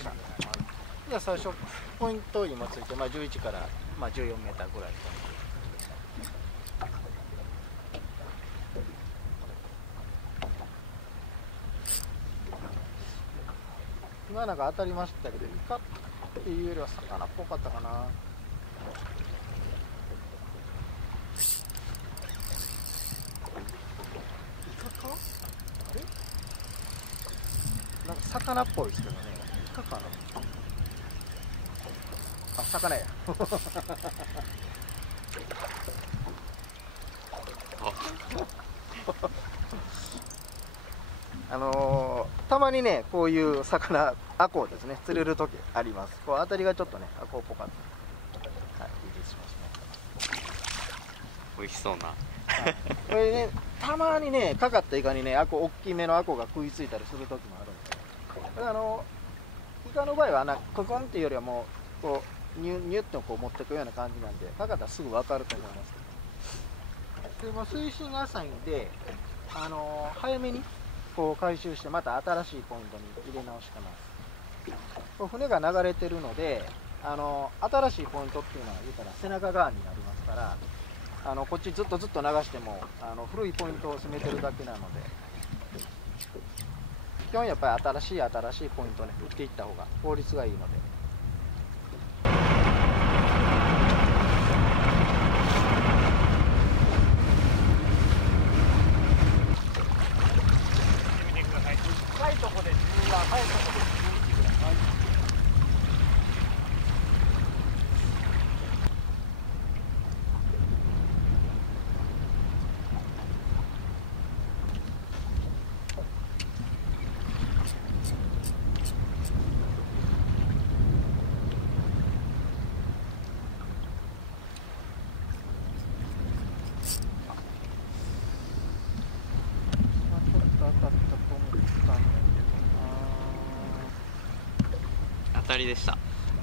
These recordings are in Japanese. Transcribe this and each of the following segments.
した。じゃあ最初ポイント今ついて、11から、14メーターぐらい。今なんか当たりましたけど、イカっていうよりは魚っぽかったかな。イカか？あれ？なんか魚っぽいですけどね。イカかな？あ、魚や。たまにね、こういう魚、アコウですね、釣れる時あります。こう当たりがちょっとね、アコウっぽかった。はい、いいですしますね。美味しそうな。はい、これね、たまにね、かかったイカにね、アコウ、大きめのアコウが食いついたりする時もあるんで。イカの場合はココンっていうよりはもう、こう、ニュッとこう持っていくような感じなんで、かかったらすぐ分かると思いますけど。でも水深が浅いんで、早めにこう回収してまた新しいポイントに入れ直してます。こう船が流れてるので、新しいポイントっていうのは言ったら背中側になりますから、こっちずっと流しても古いポイントを攻めてるだけなので、基本やっぱり新しいポイントをね打っていった方が効率がいいので。深いとこで10は深いとこで11ぐらい。当たりでした。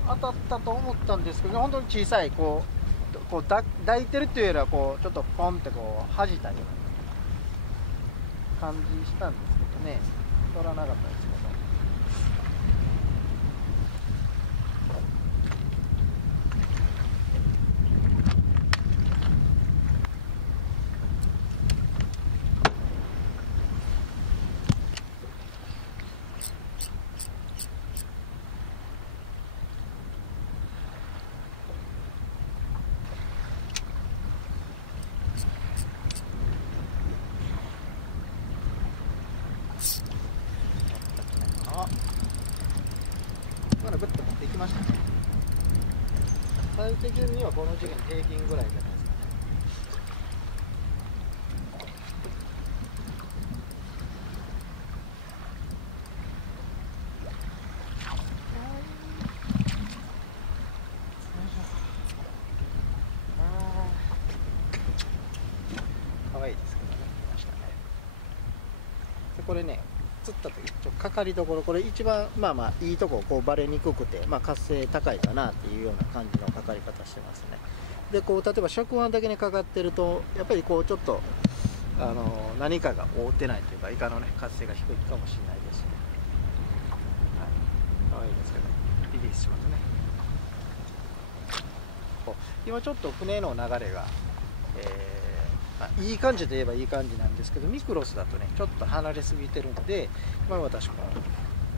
当たったと思ったんですけど、本当に小さいこう抱いてるっていうよりはこうちょっとポンってこう弾いたような感じしたんですけどね、取らなかったですけど。まだグッと持っていきましたね。最適にはこの時期の平均ぐらいじゃないですかね。可愛いですけどね、来ましたね。でこれね、釣った時かかりどころ、これ一番いいとここうバレにくくて、活性高いかなっていうような感じのかかり方してますね。でこう例えば触腕だけにかかってるとやっぱりこうちょっと何かが覆ってないというか、イカのね活性が低いかもしれないですね。はい、可愛いですけどリリースしますね。こう今ちょっと船の流れが、いい感じといえばいい感じなんですけど、ミクロスだとねちょっと離れすぎてるので、私も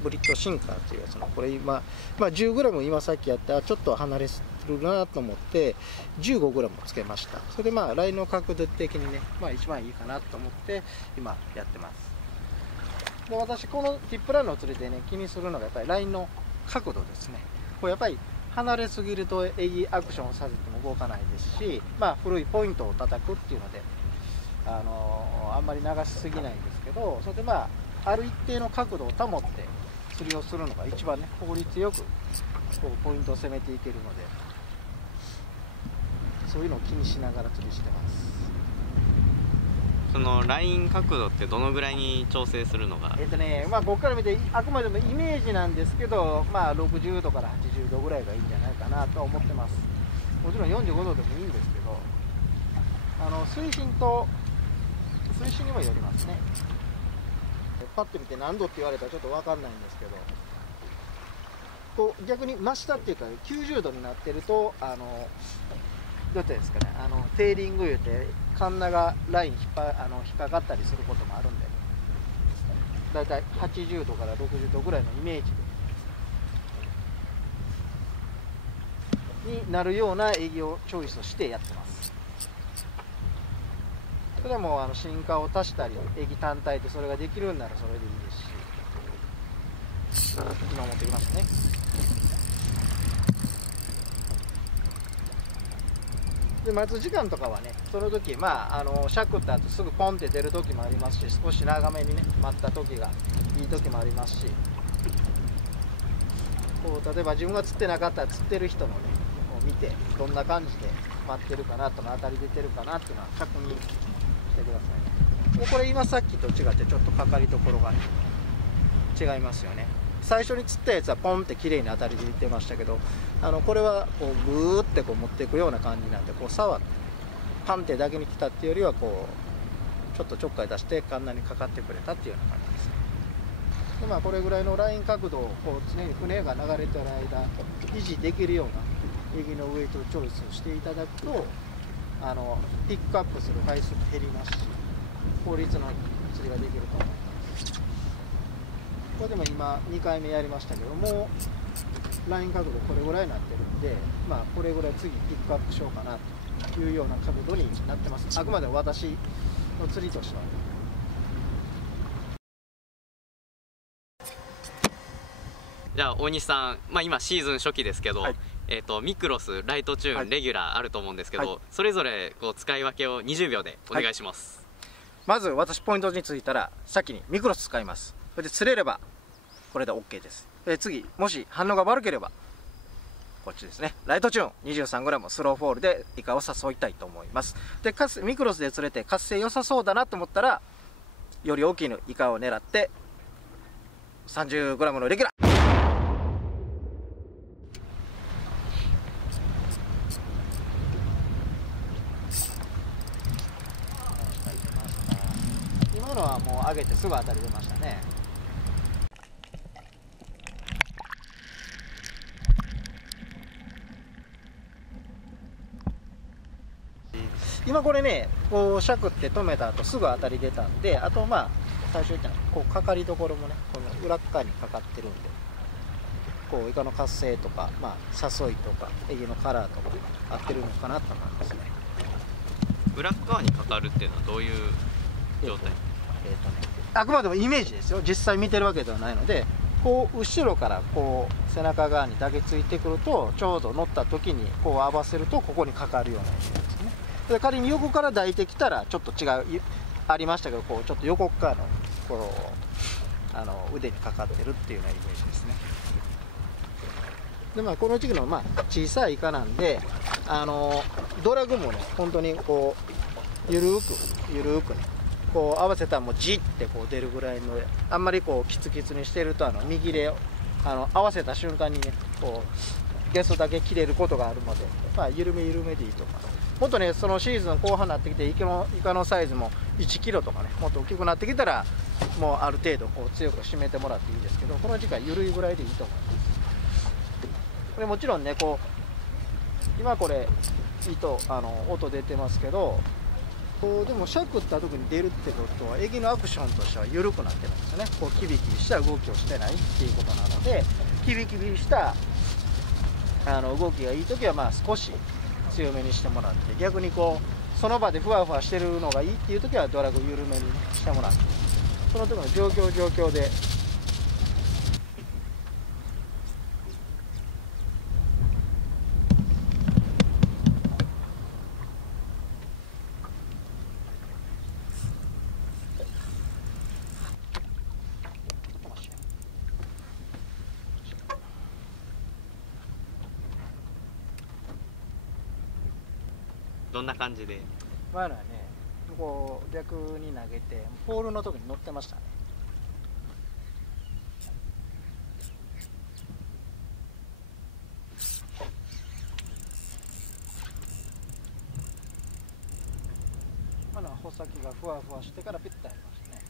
ブリッドシンカーというやつのこれ今、10g 今さっきやったちょっと離れすぎるなと思って 15g つけました。それでラインの角度的にね、一番いいかなと思って今やってます。で私このティップランの釣りでね気にするのがやっぱりラインの角度ですね。こうやっぱり離れすぎるとエギアクションをさせても動かないですし、古いポイントを叩くっていうのであんまり流しすぎないんですけど、それである一定の角度を保って釣りをするのが一番ね効率よくこうポイントを攻めていけるので、そういうのを気にしながら釣りしてます。そのライン角度ってどのぐらいに調整するのが？ここから見てあくまでもイメージなんですけど、60度から80度ぐらいがいいんじゃないかなと思ってます。もちろん45度でもいいんですけど、水深にもよりますね。パッと見て何度って言われたらちょっと分かんないんですけど、こう逆に真下っていうか90度になってるとどうやってですかね、テーリング言うてカンナがライン引っかかったりすることもあるんで、だいたい80度から60度ぐらいのイメージになるようなエギをチョイスしてやってます。それでも進化を足したりエギ単体でそれができるんならそれでいいですし、今持ってきましたね。で待つ時間とかはね、その時尺ってあとすぐポンって出る時もありますし、少し長めにね待った時がいい時もありますし、こう例えば自分が釣ってなかったら釣ってる人のねを見てどんな感じで待ってるかなとか当たり出てるかなっていうのは確認してください。もうこれ今さっきと違ってちょっとかかりどころが、ね、違いますよね。最初に釣ったやつはポンって綺麗に当たりでいってましたけど、これはこうグーってこう持っていくような感じなんで、こう触ってパンってだけに来たっていうよりはこうちょっとちょっかい出してカンナにかかってくれたっていうような感じですね。でこれぐらいのライン角度をこう常に船が流れてる間維持できるようなエギのウェイトをチョイスしていただくとピックアップする回数も減りますし、効率のいい釣りができると思います。これでも今2回目やりましたけども、ライン角度これぐらいになってるんで、これぐらい次ピックアップしようかなというような角度になってます。あくまでも私の釣りとしては。じゃあ大西さん、今シーズン初期ですけど、はい、ミクロス、ライトチューン、はい、レギュラーあると思うんですけど、はい、それぞれこう使い分けを20秒でお願いします。まず私ポイントについたら先にミクロス使います。それで釣れればこれで OK です。次もし反応が悪ければこっちですね、ライトチューン 23g スローフォールでイカを誘いたいと思います。でミクロスで釣れて活性良さそうだなと思ったらより大きいイカを狙って 30g のレギュラー。今のはもう上げてすぐ当たり出ましたね。今これねこう尺って止めた後すぐ当たり出たんで、あと最初言ったこうかかりどころもねこの裏側にかかってるんで、こうイカの活性とか、誘いとかエギのカラーとか合ってるのかなと思いますね。裏側にかかるっていうのはどういう状態？あくまでもイメージですよ。実際見てるわけではないので、こう後ろからこう背中側にだけついてくるとちょうど乗った時にこう合わせるとここにかかるようなイメージですね。で仮に横から抱いてきたらちょっと違うありましたけど、こうちょっと横側のこう腕にかかってるっていうようなイメージですね。でこの時期の小さいイカなんでドラグもね本当にこうゆるーくねこう合わせたらもうジッてこう出るぐらいの、あんまりこうキツキツにしてると右で合わせた瞬間にねこうゲソだけ切れることがあるので、緩めでいいと思います。もっとねそのシーズン後半になってきてイカのサイズも1キロとかねもっと大きくなってきたらもうある程度こう強く締めてもらっていいですけど、この時間緩いぐらいでいいと思います。これもちろんねこう今これ音出てますけど、こうでも尺った時に出るってことはエギのアクションとしては緩くなってるんですよね。こうキビキビした動きをしてないっていうことなので、キビキビした動きがいい時は少し強めにしてもらって、逆にこうその場でふわふわしてるのがいいっていう時はドラグ緩めにしてもらって、その時の状況でどんな感じで？前のはねこう逆に投げてポールの時に乗ってましたね。穂先がふわふわしてからピッとやりましたね。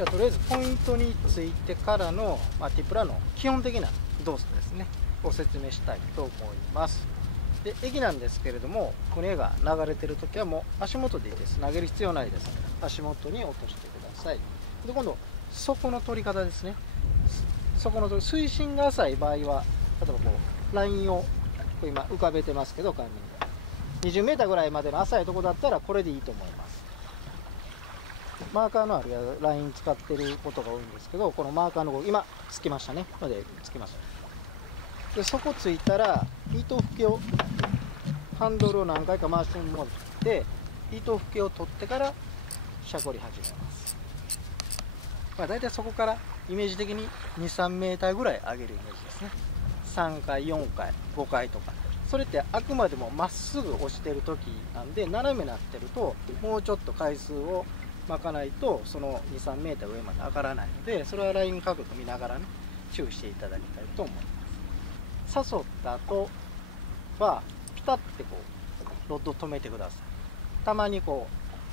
じゃあとりあえずポイントについてからの、ティプラの基本的な動作ですね、ご説明したいと思います。で、駅なんですけれども、船が流れてるときはもう足元でいいです。投げる必要ないです。足元に落としてください。で、今度底の取り方ですね。底の水深が浅い場合は、例えばこうラインを今浮かべてますけど、海面に 20m ぐらいまでの浅いところだったらこれでいいと思います。マーカーのあるライン使ってることが多いんですけど、このマーカーの今つきましたね。のでつきました。で、底ついたら糸吹きをハンドルを何回か回してもらって糸吹きを取ってからしゃこり始めます。だいたいそこからイメージ的に 2,3m ぐらい上げるイメージですね。3回4回5回とか、それってあくまでもまっすぐ押してる時なんで、斜めになってるともうちょっと回数を巻かないとその 2,3m 上まで上がらないので、それはライン角度見ながらね注意していただきたいと思います。誘った後はピタッてこうロッド止めてください。たまにこ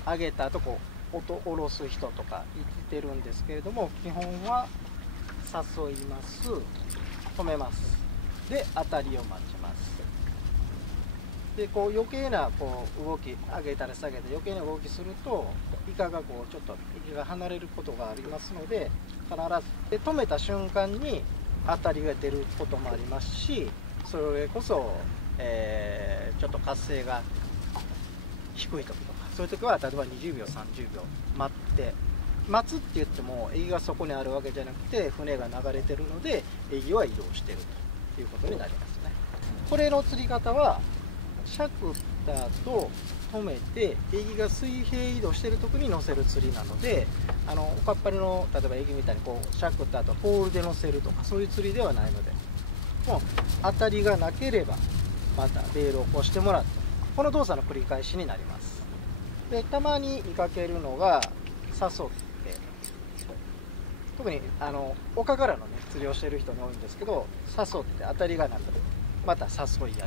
う上げた後こう音下ろす人とか言ってるんですけれども、基本は誘います、止めます、で当たりを待ちます。でこう余計なこう動き上げたり下げて余計な動きするとイカがこうちょっと息が離れることがありますので、必ずで止めた瞬間に当たりが出ることもありますし、それこそ、ちょっと活性が低い時とか、そういう時は例えば20秒30秒待つって言ってもエギがそこにあるわけじゃなくて船が流れてるのでエギは移動してるということになりますね。これの釣り方はシャクった後止めてエギが水平移動してる時に乗せる釣りなので、おかっぱりの例えばエギみたいにこうシャクった後ポールで乗せるとかそういう釣りではないので、もう当たりがなければまたレールをこうしてもらって、この動作の繰り返しになります。でたまに見かけるのが誘って、特に丘からのね釣りをしてる人に多いんですけど、誘って当たりがなくてまた誘い上げる、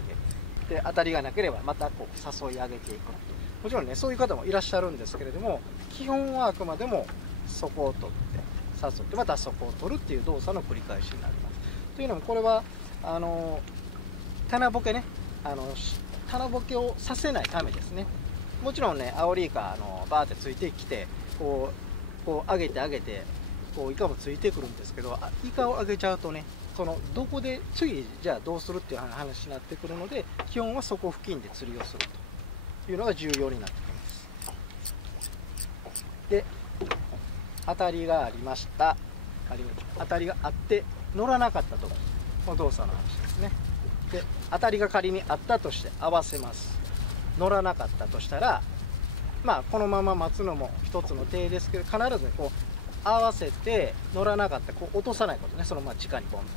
で当たりがなければまたこう誘い上げていく。もちろんねそういう方もいらっしゃるんですけれども、基本はあくまでも底を取って誘ってまた底を取るっていう動作の繰り返しになります。というのもこれは棚ボケね、棚ボケをさせないためですね。もちろんねアオリイカバーってついてきてこう上げてこうイカもついてくるんですけど、イカを上げちゃうとね、そのどこで次じゃあどうするっていう話になってくるので、基本はそこ付近で釣りをするというのが重要になってきます。で当たりがありました。当たりがあって乗らなかった時の動作の話ですね。で当たりが仮にあったとして合わせます。乗らなかったとしたらこのまま待つのも一つの手ですけど、必ずねこう合わせて乗らなかったこう落とさないことね、そのまま直にボンと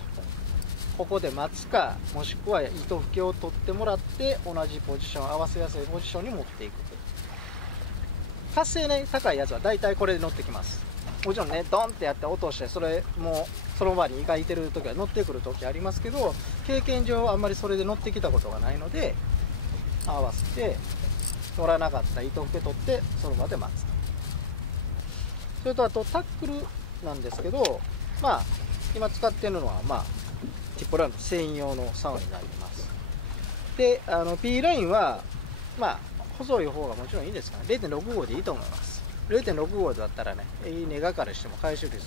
ここで待つか、もしくは糸吹きを取ってもらって同じポジション、合わせやすいポジションに持っていく。活性ね高いやつはだいたいこれで乗ってきます。もちろんねドンってやって落としてそれもうその場にイカいてる時は乗ってくる時ありますけど、経験上あんまりそれで乗ってきたことがないので、合わせて乗らなかった糸吹き取ってその場で待つ。それとあとタックルなんですけど、今使ってるのはティポラの専用の竿になります。でP ラインは細い方がもちろんいいですから 0.65 でいいと思います。0.65 だったらね根がかりしても回収率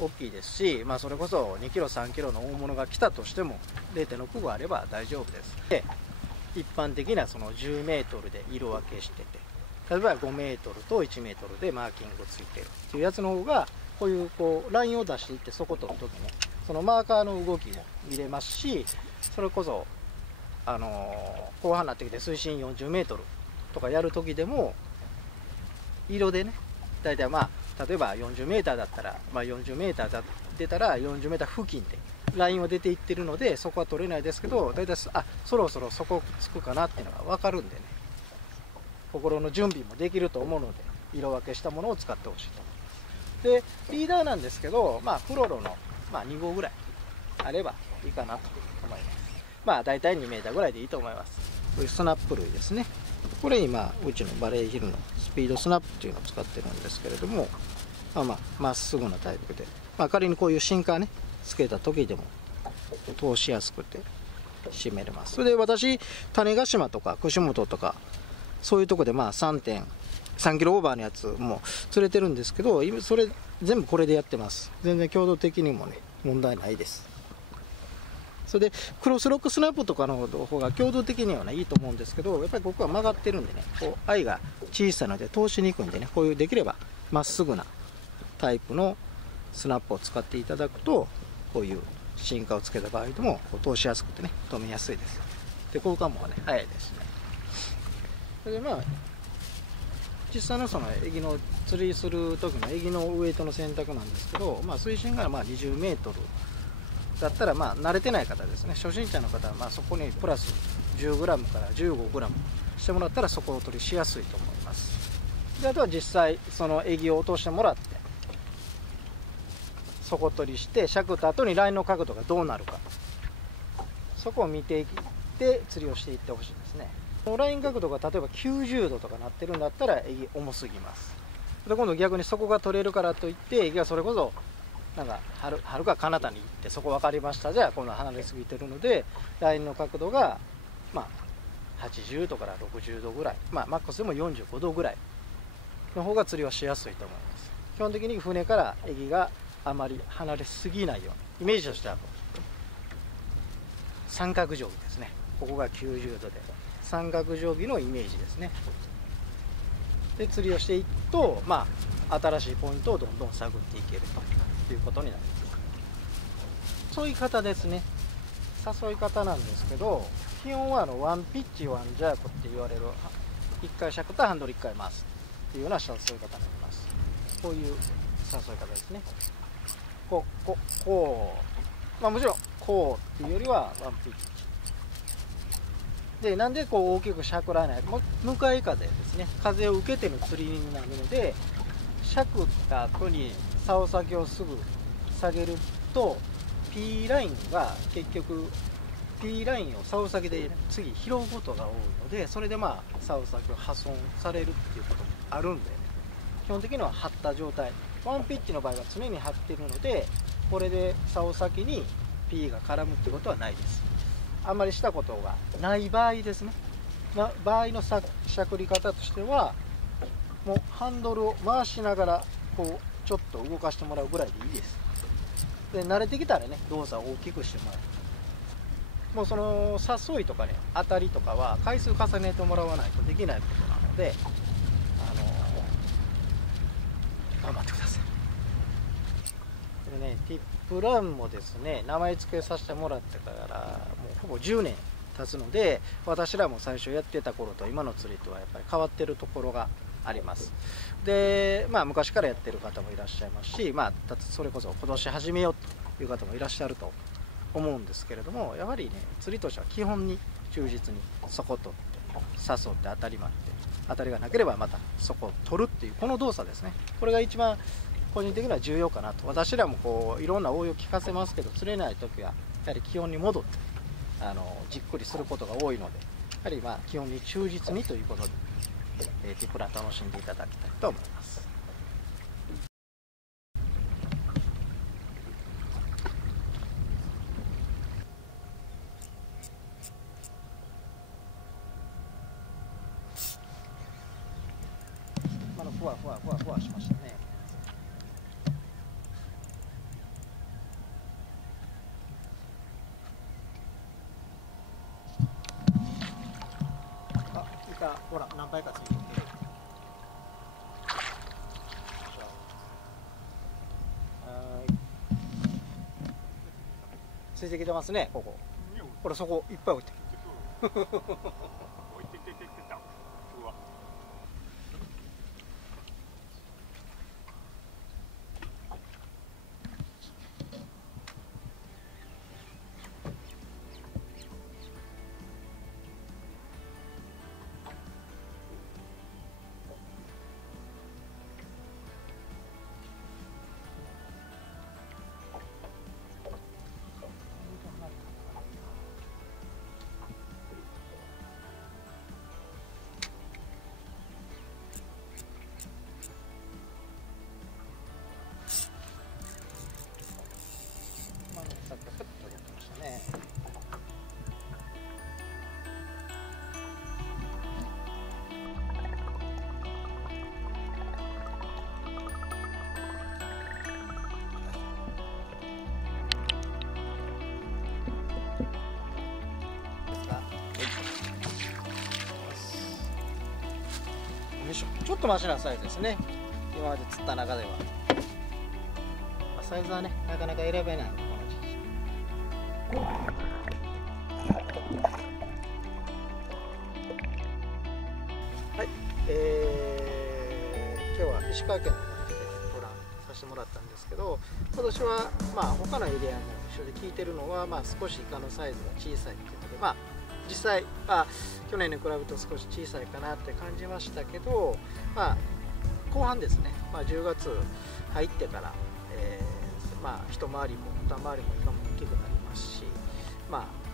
大きいですし、それこそ2キロ3キロの大物が来たとしても 0.65 あれば大丈夫です。で一般的なその10メートルで色分けしてて、例えば5メートルと1メートルでマーキングついてるっていうやつの方が、こういうラインを出していって底取る時ね、そのマーカーの動きも見れますし、それこそ後半になってきて水深40メートルとかやる時でも色でね、大体例えば40メーターだったら、40メーター出たら40メーター付近でラインは出ていってるので、そこは取れないですけど、大体そろそろそこつくかなっていうのが分かるんでね、心の準備もできると思うので色分けしたものを使ってほしいと思います。でリーダーなんですけど、フロロの、2号ぐらいあればいいかなと思います。大体2メーターぐらいでいいと思います。こういうスナップ類ですね。これ今うちのバレーヒルのスピードスナップっていうのを使ってるんですけれども、まっすぐなタイプで、仮にこういうシンカーねつけた時でも通しやすくて締めれます。それで私種子島とか串本とかそういうとこで3.3キロオーバーのやつも釣れてるんですけど、今それ全部これでやってます。全然強度的にもね問題ないです。それでクロスロックスナップとかの方が強度的にはねいいと思うんですけど、やっぱりここは曲がってるんでね、こう愛が小さいので通しにくいんでね、こういうできればまっすぐなタイプのスナップを使っていただくと、こういうシンカーをつけた場合でもこう通しやすくてね止めやすいです。で交換もね早いですね。それで実際のそのエギの釣りする時のエギのウエイトの選択なんですけど、水深が20メートルだったら慣れてない方ですね、初心者の方はそこにプラス 10g から 15g してもらったら底を取りしやすいと思います。であとは実際そのエギを落としてもらって底取りしてしゃくった後にラインの角度がどうなるか、そこを見ていって釣りをしていってほしいですね。ライン角度が例えば90度とかなってるんだったらエギ重すぎます。で今度逆に底が取れるからといってエギはそれこそはるか彼方に行ってそこ分かりました、じゃあ今度離れすぎてるのでラインの角度が80度から60度ぐらい、マックスでも45度ぐらいの方が釣りはしやすいと思います。基本的に船からエギがあまり離れすぎないように、イメージとしては三角定規ですね。ここが90度で三角定規のイメージですね。で釣りをしていくと、新しいポイントをどんどん探っていけるということになります。誘い方ですね。誘い方なんですけど、基本はワンピッチワンジャークって言われる1回しゃくったらハンドル1回回すっていうような誘い方になります。こういう誘い方ですね。こう、もちろんこうっていうよりはワンピッチで、なんでこう大きくしゃくらないか、向かい風ですね、風を受けての釣りになるので、しゃくった後に竿先をすぐ下げると P ラインが結局 P ラインを竿先で次拾うことが多いので、それで竿先を破損されるっていうこともあるんで、基本的には張った状態、ワンピッチの場合は常に張ってるので、これで竿先に P が絡むっていうことはないです。あんまりしたことがない場合ですね。場合のしゃくり方としては、もうハンドルを回しながらこうちょっと動かしてもらうぐらいでいいです。で慣れてきたらね動作を大きくしてもらう。もうその誘いとかね当たりとかは回数重ねてもらわないとできないことなので、頑張ってください。これねティップランもですね、名前付けさせてもらってからもうほぼ10年経つので、私らも最初やってた頃と今の釣りとはやっぱり変わってるところがあります。で昔からやってる方もいらっしゃいますし、それこそ今年始めようという方もいらっしゃると思うんですけれども、やはりね釣りとしては基本に忠実に底取って誘って当たり待って、当たりがなければまた底を取るっていうこの動作ですね。これが一番個人的には重要かなと。私らもこういろんな応用聞かせますけど、釣れない時はやはり基本に戻ってじっくりすることが多いので、やはり基本に忠実にということで、ティプラン楽しんでいただきたいと思います。ふわふわふわふわしましたね。いた、ほら何杯かついてる。ついてきてますね、ここ。これそこいっぱい置いてる。っとマシなサイズですね、今まで釣った中では。サイズはねなかなか選べないんで、この時期。はい、今日は石川県の方でご覧させてもらったんですけど、今年は他のエリアも一緒で聞いてるのは、少しイカのサイズが小さいっていうので、実際、去年に比べると少し小さいかなって感じましたけど、後半ですね、10月入ってから、一回りも二回りもイカも大きくなりますし、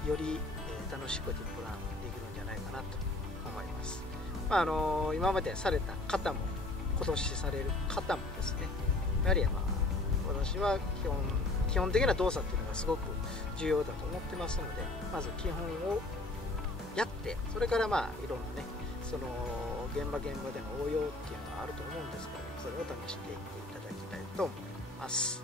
より、楽しくティプランできるんじゃないかなと思います。今までされた方も今年される方もですね、やはり私は基本的な動作っていうのがすごく重要だと思ってますので、まず基本をやって、それからいろんなね、その現場での応用っていうのがあると思うんですけど、それを試していっていただきたいと思います。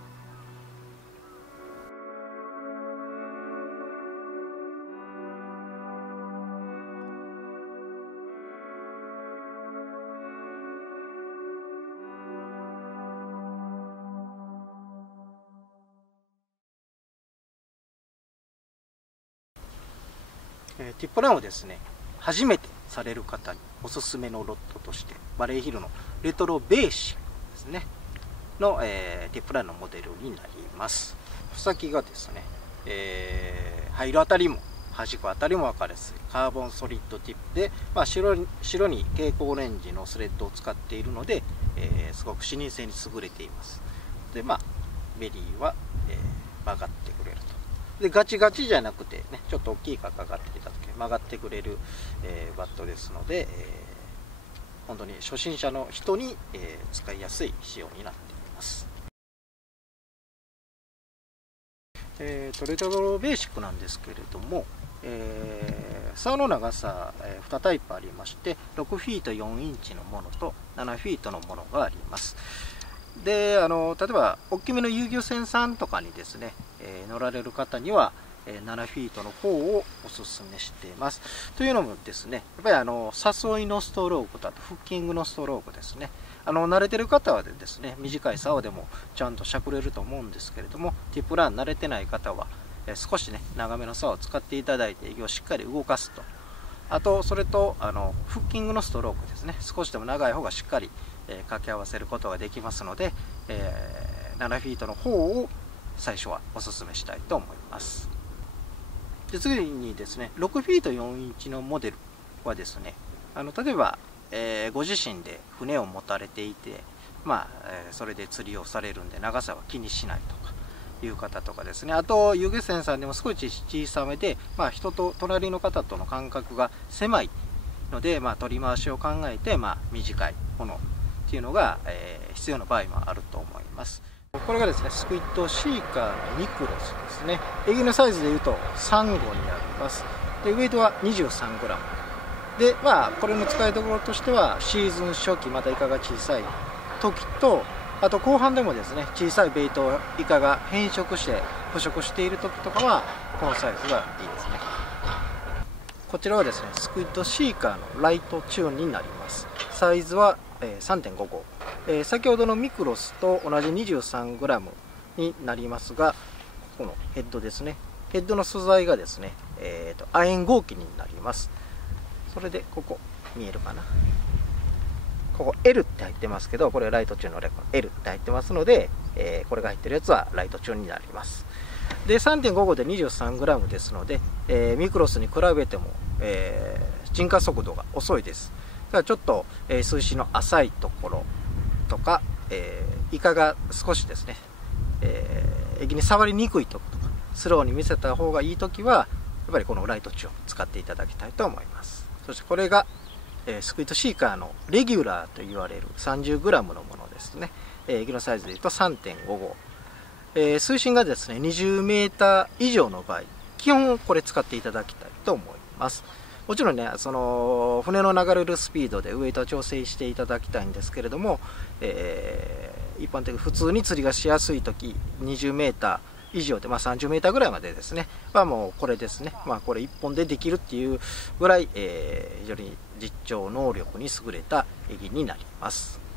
ティップランをですね、初めてされる方におすすめのロッドとして、バレーヒルのレトロベーシックですねの、ティップランのモデルになります。穂先がですね、入るあたりも端っこあたりも分かりやすいカーボンソリッドティップで、白に蛍光オレンジのスレッドを使っているので、すごく視認性に優れています。でベリーは、曲がってくれると。でガチガチじゃなくてね、ちょっと大きいイカがかかってきた時曲がってくれる、バットですので、本当に初心者の人に、使いやすい仕様になっています。レトロベーシックなんですけれども、竿の長さ、2タイプありまして、6フィート4インチのものと7フィートのものがあります。で例えば大きめの遊漁船さんとかにですね、乗られる方には7フィートの方をおすすめしています。というのもですね、やっぱり誘いのストロークとフッキングのストロークですね、慣れてる方はですね、短い竿でもちゃんとしゃくれると思うんですけれども、ティップラン慣れてない方は少しね長めの竿を使っていただいて、エをしっかり動かすと、あとそれとフッキングのストロークですね、少しでも長い方がしっかり掛け合わせることができますので、7フィートの方を最初はおすすめしたいと思います。で次にですね、6フィート4インチのモデルはですね、例えば、ご自身で船を持たれていて、それで釣りをされるんで長さは気にしないとかいう方とかですね、あと遊漁船さんでも少し小さめで、人と隣の方との間隔が狭いので、取り回しを考えて、短いものっていうのが、必要な場合もあると思います。これがですね、スクイッドシーカーのミクロスですね。エギのサイズでいうとサンゴになります。でウエイトは 23g で、これの使いどころとしてはシーズン初期、またイカが小さい時と、あと後半でもですね、小さいベイトイカが変色して捕食している時とかはこのサイズがいいですね。こちらはですね、スクイッドシーカーのライトチューンになります。サイズは 3.5 号、先ほどのミクロスと同じ 23g になりますが、このヘッドですね、ヘッドの素材がですね、亜鉛合金になります。それでここ見えるかな、ここ L って入ってますけど、これライトチューンのレコ L って入ってますので、これが入ってるやつはライトチューンになります。で 3.5 号で 23g ですので、ミクロスに比べても、沈下速度が遅いです。だからちょっと、水深の浅いところとか、イカが少しですね、液に触りにくいところとか、スローに見せた方がいいときはやっぱりこのライトチューンを使っていただきたいと思います。そしてこれが、スクイッドシーカーのレギュラーと言われる 30g のものですね。液のサイズでいうと 3.5 号、水深がですね 20m 以上の場合、基本これ使っていただきたいと思います。もちろんね、その船の流れるスピードでウエイトを調整していただきたいんですけれども、一般的に普通に釣りがしやすい時 20m 以上で、30メーターぐらいまでですね、もうこれですね、これ1本でできるっていうぐらい、非常に実調能力に優れたエギになります。